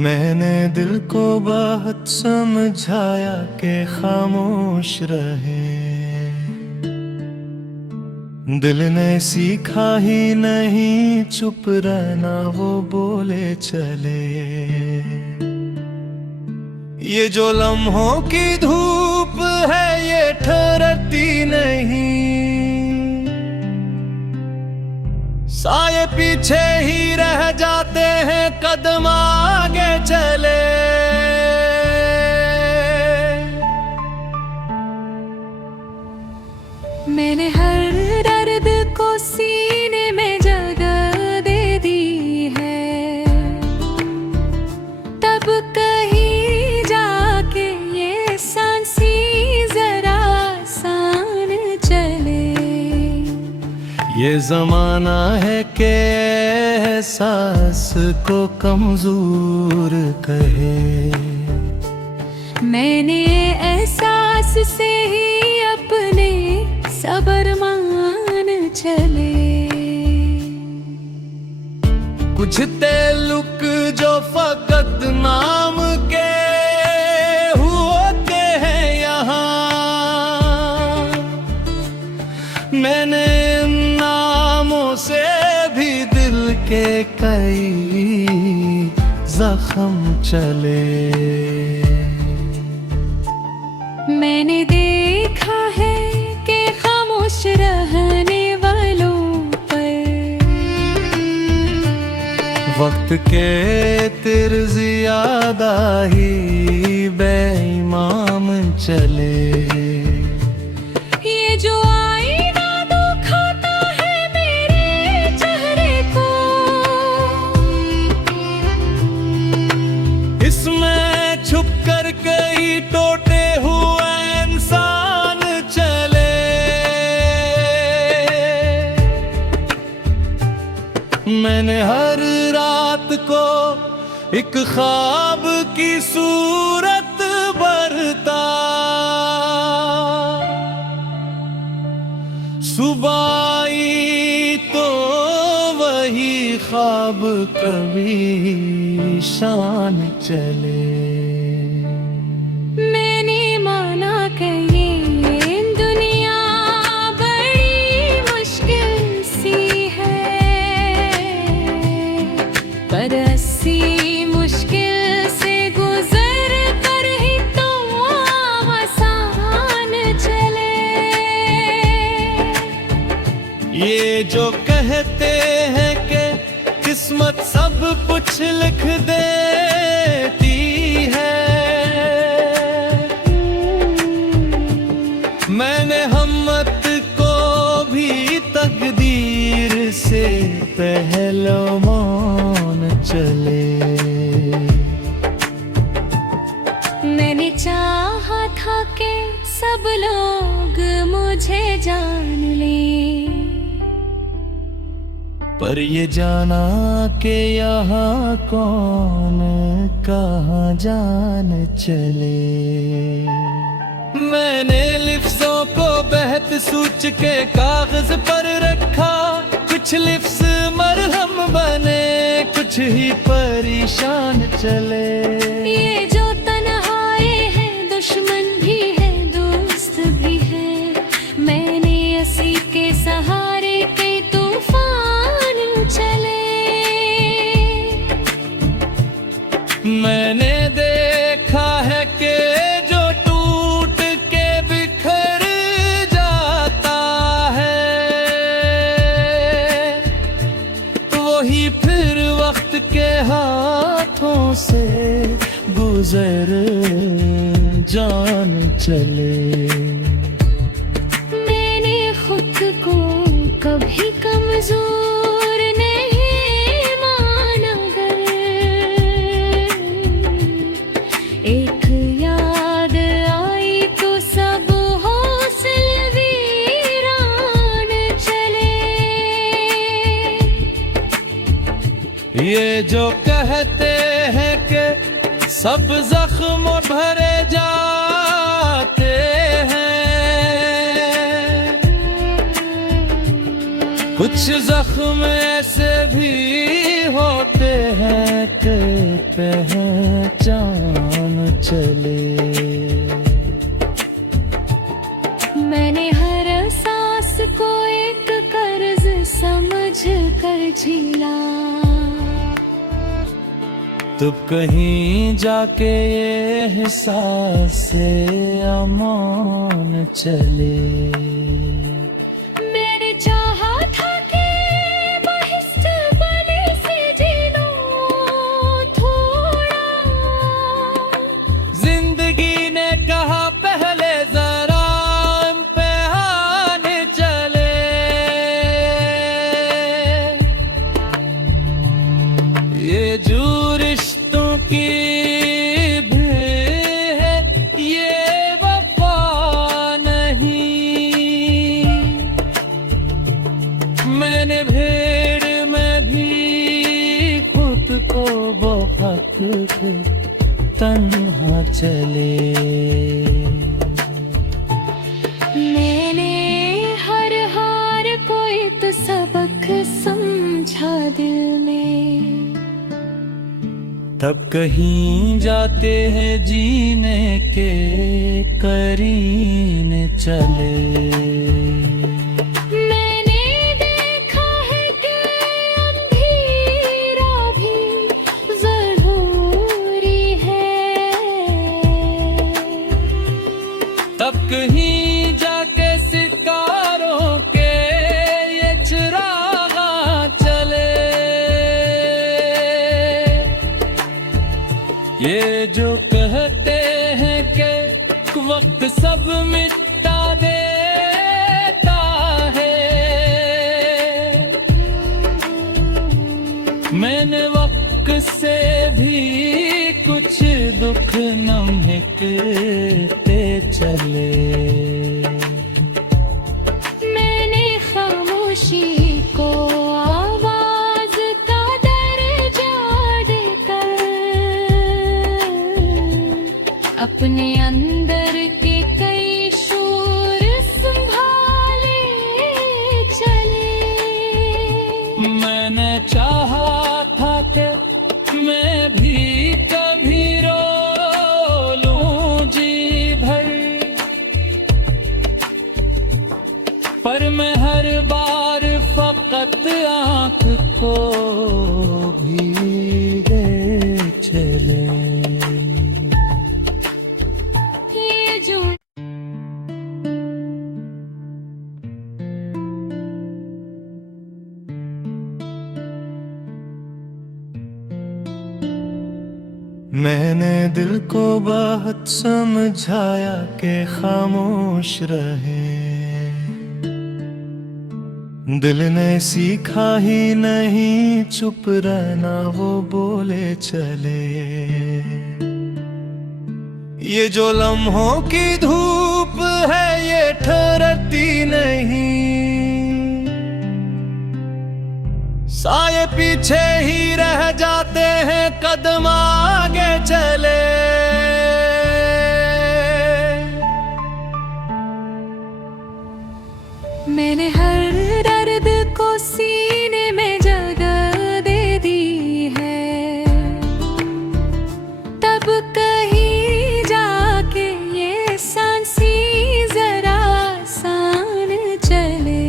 मैंने दिल को बहुत समझाया कि खामोश रहे, दिल ने सीखा ही नहीं चुप रहना, वो बोले चले। ये जो लम्हों की धूप है ये ठहरती नहीं, साये पीछे ही रह जाते हैं कदम आगे चले। मैंने हर दर्द को सीने में जगह दे दी है, तब कहीं जाके ये सांसी जरा आसान चले। ये जमाना है कि एहसास को कमजोर कहे, मैंने एहसास से ही अपने सबर मान चले। कुछ तेलुक जो फकत नाम के होते हैं यहाँ, मैंने नामों से भी दिल के कई जख्म चले। मैंने देखा है कि खामोश रहने वालों पर वक्त के तिर ज्यादा ही बेईमान चले। ये जो आईना दिखाता है मेरे चेहरे को, इसमें छुप कर कई टोटे हुए इंसान चले। मैंने हर रात को एक ख्वाब की सूरत बरता, सुबह आई तो वही ख्वाब कभी शान चले। मैंने माना कि ये दुनिया बड़ी मुश्किल सी है, पर ऐसी मुश्किल से गुजर कर ही तो आसान चले। ये जो कहते हैं कि किस्मत सब कुछ लिख देती है, मैंने हिम्मत को भी तकदीर से पहलवान चले। मैंने चाहा था कि सब लोग मुझे जान लें, पर ये जाना कि यहाँ कौन कहाँ जान चले। मैंने लिफ्ज़ों को बहत सूच के कागज पर रखा, कुछ लिफ्ज़ मरहम बने कुछ ही परेशान चले। ये जो तन्हाई है दुश्मन भी है दोस्त भी है, मैंने इसी के सहारे कई तूफान चले। मैंने देखा है कि जो टूट के बिखर जाता है, वही फिर वक्त के हाथों से गुजर जान चले। मैंने खुद को कभी कमजोर नहीं माना, एक याद आई तो सब हौसले वीरान चले। ये जो कहते हैं कि सब जख्म भरे जाते हैं, कुछ जख्म ऐसे भी होते हैं कि पहचान चले। मैंने हर सांस को एक कर्ज समझ कर झीला। तब कहीं जाके ये एहसास से अमान चले। मैंने चाहा था कि बहिष्ठ बने से जी लूं थोड़ा। जिंदगी ने कहा पहले जरा इम्तिहान चले। ये जो रिश्तों की भीड़ है ये वफा नहीं। मैंने भीड़ में भी खुद को बहुत तन्हा चले। मैंने हर हार को एक सबक समझा दिल में। तब कहीं जाते हैं जीने के करीने चले। मैंने देखा है कि अंधेरा भी जरूरी है। तब कहीं जाके सितारों के ये चिराग चले। ये जो कहते हैं कि वक्त सब मिटा देता है। मैंने वक्त से भी कुछ दुख नमकते चले। मैंने खामोशी को आवाज का दर्जा देकर अपने अंदर के कई शोर संभाले चले। मैंने चाहा था कि मैं भी कभी रो लूं जी भर। पर मैं हर बार फकत आंख को भीगे चले। ये जो मैंने दिल को बहुत समझाया कि खामोश रहे। दिल ने सीखा ही नहीं चुप रहना, वो बोले चले। ये जो लम्हों की धूप है ये ठहरती नहीं। साये पीछे ही रह जाते हैं कदम आगे चले। मैंने हर दर्द को सीने में जगह दे दी है। तब कहीं जाके ये सांसी जरा आसान चले।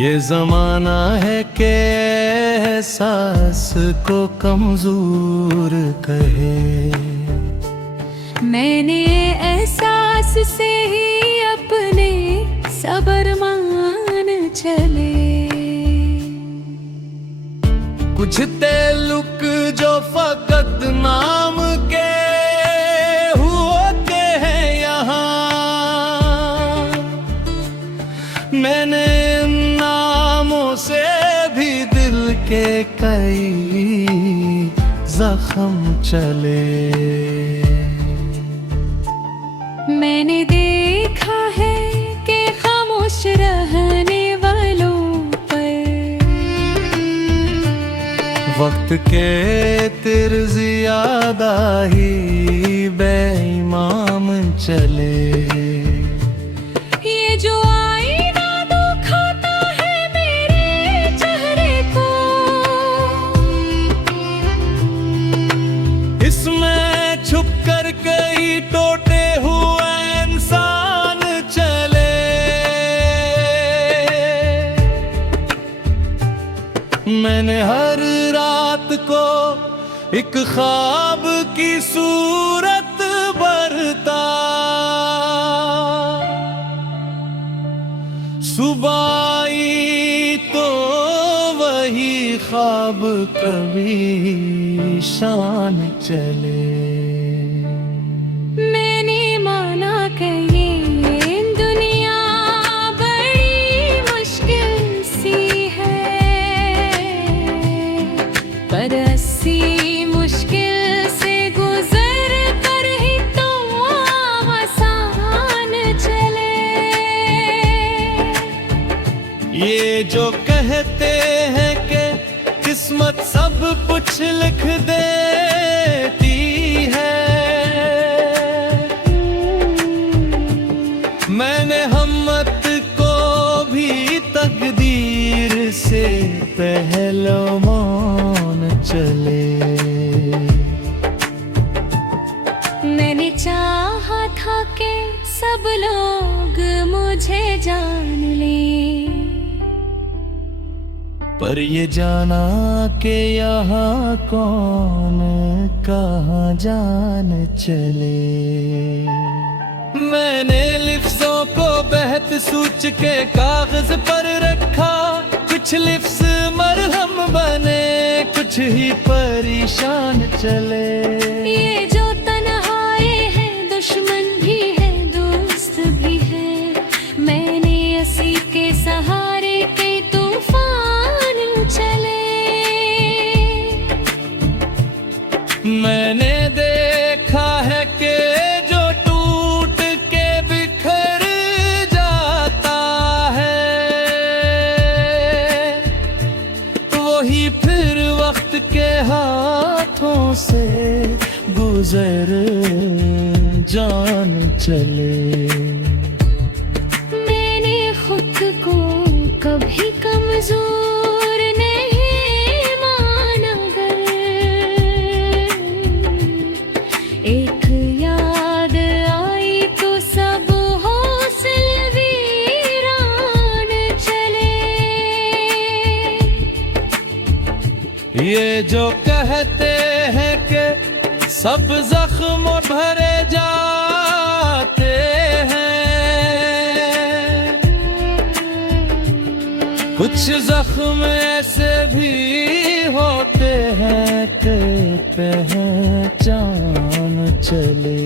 ये जमाना है कि एहसास को कमजोर कहे। मैंने एहसास से ही अपने सबर मान चले। कुछ तेलुक जो फकत नाम के होते हैं यहाँ। मैंने इन नामों से भी दिल के कई जख्म चले। मैंने देखा है कि खामोश रहने वालों पर वक्त के तिर ज्यादा ही बेईमान चले। ये जो आईना दिखाता है मेरे चेहरे को, मैंने हर रात को एक ख्वाब की सूरत बरता, सुबह आई तो वही ख्वाब कभी शान चले। मैंने माना कि ये दुनिया बड़ी मुश्किल सी है, पर अस्सी मुश्किल से गुजर कर ही तो आसान चले। ये जो कहते हैं कि किस्मत सब कुछ लिख देती है, मैंने हिम्मत को भी तकदीर से पहलवान चले। मैंने चाहा था कि सब लोग मुझे जान लें, पर ये जाना कि यहाँ कौन कहाँ जान चले। मैंने लिफ्ज़ों को बहत सूच के कागज पर रखा, कुछ लिफ्ज़ मरहम बने, कुछ ही परेशान चले। ये जो तन्हाई है दुश्मन भी है दोस्त भी है, मैंने असी के सहारे कई तूफान चले। मैंने देखा है कि जो टूट के बिखर जाता है, वही फिर वक्त के हाथों से गुजर जान चले। मैंने खुद को कभी कमजोर नहीं माना, गर एक याद आई तो सब हौसले वीरान चले। ये जो कहते हैं कि सब जख्म भरे जाते हैं, कुछ जख्म ऐसे भी होते हैं कि पहचान चले।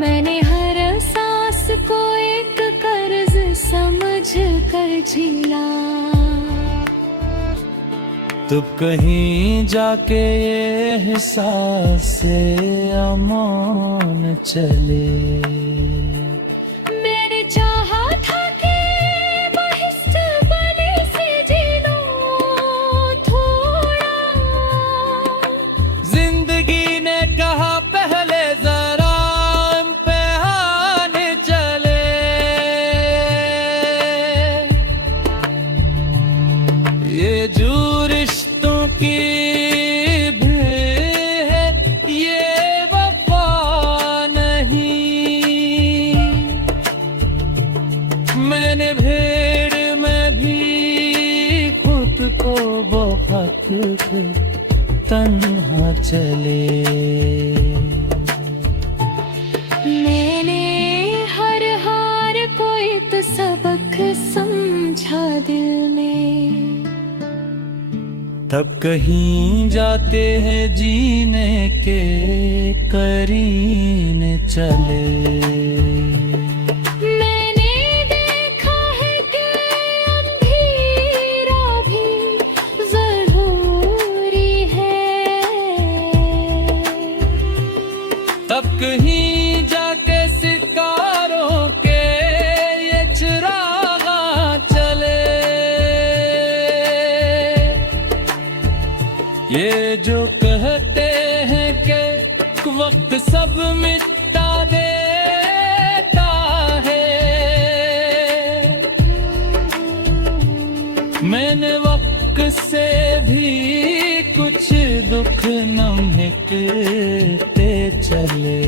मैंने हर सांस को एक कर्ज समझ कर झीला, तब कहीं जाके ये एहसास से अमान चले। मैंने चाहा था कि बहिश्त बने से जी लूं थोड़ा, जिंदगी ने कहा पहले जरा इम्तिहान चले। ये जो रिश्तों की भीड़ है, ये वफा नहीं। मैंने भीड़ में भी खुद को बहुत तन्हा चले। मैंने हर हार को एक सबक समझा दिल में, तब कहीं जाते हैं जीने के करीने चले। मैंने देखा है कि अंधेरा भी जरूरी है, तब कहीं जाके सितारों के ये चिरागा चले। ये जो कहते हैं कि वक्त सब मिटा देता है, मैंने वक्त से भी कुछ दुख न मिटते चले।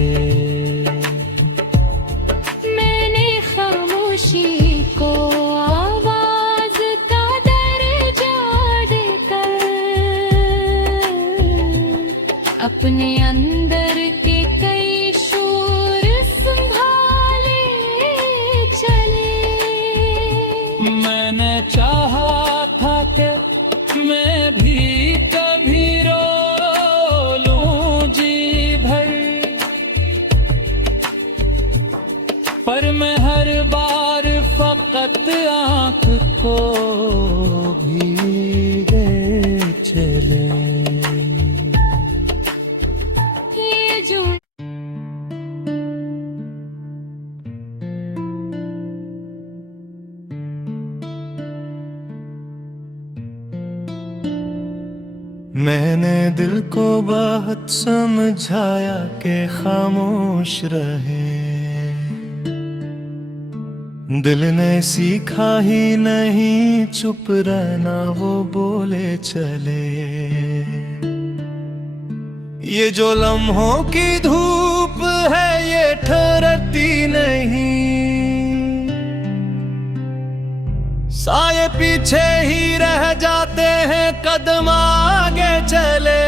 मैंने खामोशी को आवाज पर मैं हर बार फकत आँख को भीगे चले। ये जो मैंने दिल को बहुत समझाया कि खामोश रहे, दिल ने सीखा ही नहीं चुप रहना, वो बोले चले। ये जो लम्हों की धूप है ये ठहरती नहीं, साये पीछे ही रह जाते हैं कदम आगे चले।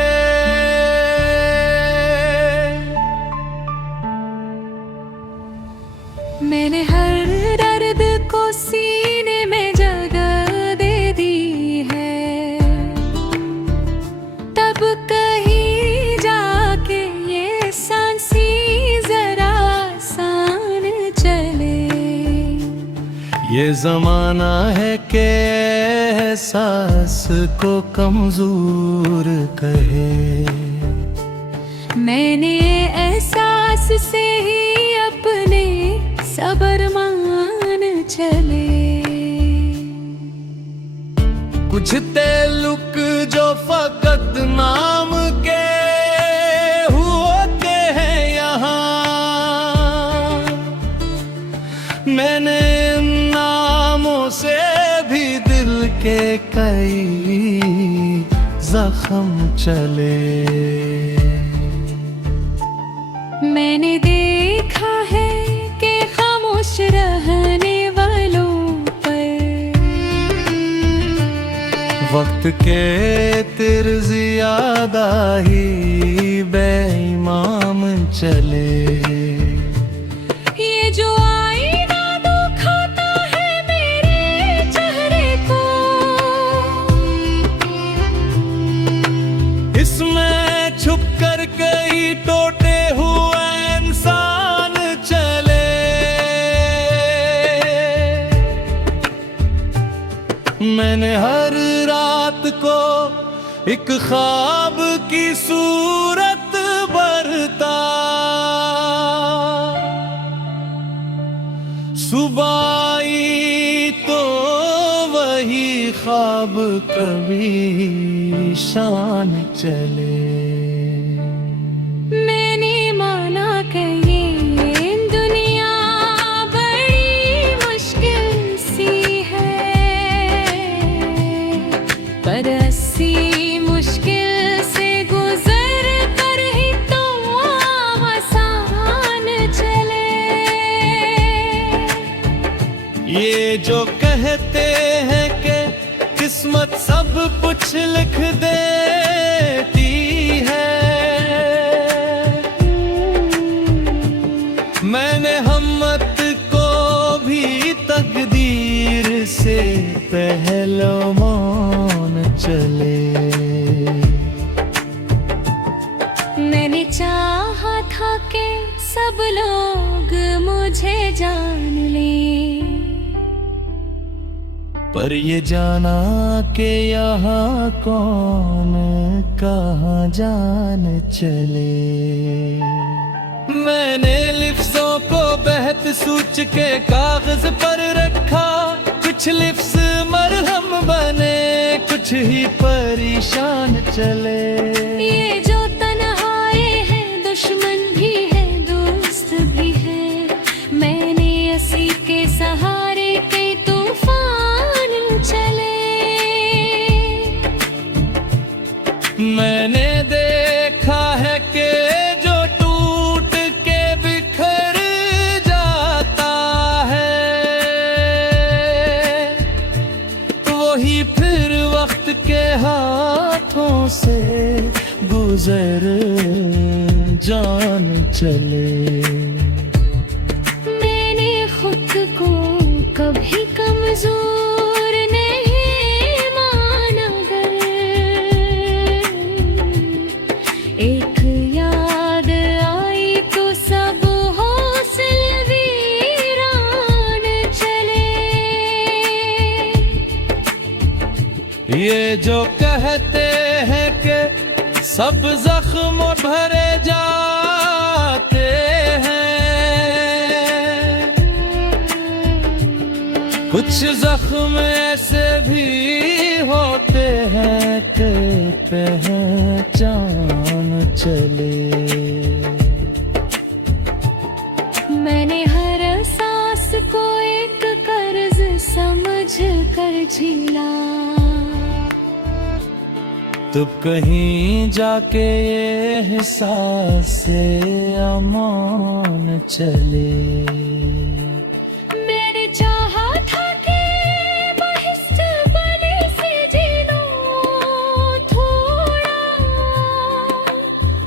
मैंने हर दर्द को सीने में जगह दे दी है, तब कहीं जाके ये सांसी जरा आसान चले। ये जमाना है कि एहसास को कमजोर कहे, मैंने एहसास से ही अपने सबर मान चले। कुछ तेलुक जो फकत नाम के होते हैं यहाँ, मैंने नामों से भी दिल के कई जख्म चले। मैंने देखा है कि खामोश रहने वालों पर वक्त के तिर ज्यादा ही बेईमान चले। ये जो आईना दिखाता है मेरे चेहरे को, इसमें छुप कर कई टोटे हुए इंसान चले। मैंने हर रात को एक ख्वाब की सूरत बरता, सुबह आई तो वही ख्वाब कभी शान चले। मैंने माना कि ये दुनिया बड़ी मुश्किल सी है, पर अस्सी मुश्किल से गुजर कर ही तो आसान चले। ये जो कहते हैं कि किस्मत सब कुछ लिख देती है, मैंने हिम्मत को भी तकदीर से पहलवान चले। मैंने चाहा था कि सब लोग मुझे जान लें, पर ये जाना कि यहाँ कौन कहाँ जान चले। मैंने लिफ्ज़ों को बहत सूच के कागज पर रखा, कुछ लिफ्ज़ मरहम बने कुछ ही परेशान चले। ये जो तन्हाई है दुश्मन भी है दोस्त भी है, मैंने असी के सहारे कई तूफान चले। मैंने देखा है कि जो टूट के बिखर जाता है, वही फिर वक्त के हाथों से गुजर जान चले। मैंने खुद को कभी कमजोर नहीं माना, गर एक याद आई तो सब हौसले भी जो कहते हैं कि सब जख्म भरे जाते हैं, कुछ जख्म ऐसे भी होते हैं कि पहचान चले। मैंने हर सांस को एक कर्ज समझ कर झीला, तब कहीं जाके ये एहसास से अमान चले। मैंने चाहा था कि बहिष्ठ बने से जी लूं थोड़ा,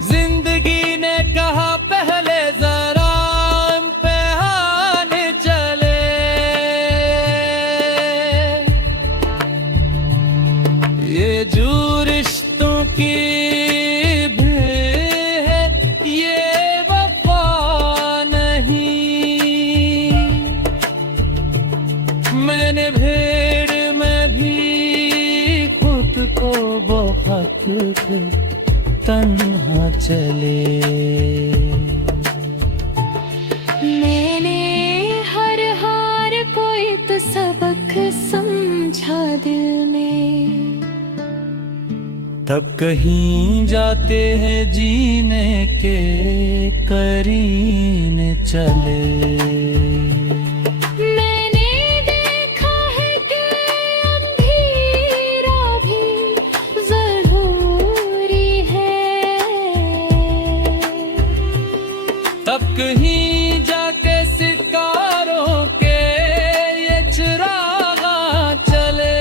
जिंदगी ने कहा पहले जरा इम्तिहान चले। ये जो रिश्तों की भीड़ है ये वफा नहीं, मैंने भीड़ में भी खुद को बहुत तन्हा चले। मैंने हर हार को एक सबक समझा दिल में, तब कहीं जाते हैं जीने के करीने चले। मैंने देखा है कि अंधेरा भी जरूरी है, तब कहीं जाके सितारों के ये चिराग चले।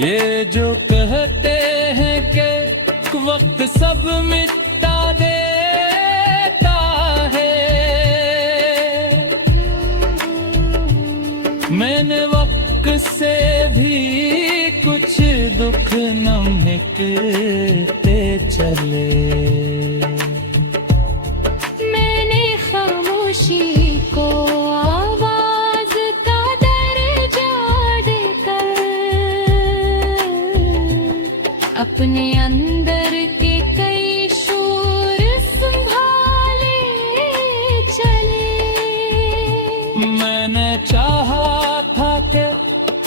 ये जो कहते हैं कि वक्त सब मिटा देता है, मैंने वक्त से भी कुछ दुख न मिटते चले। मैंने खामोशी को आवाज का दर्जा देकर अपने अंदर के कई शोर संभाले चले। मैंने चाहा था कि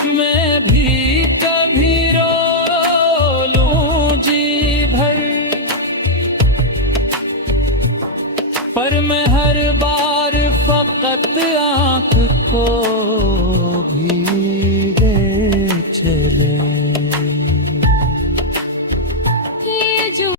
मैं भी कभी रो लूं जी भर, पर मैं हर बार फकत आँख को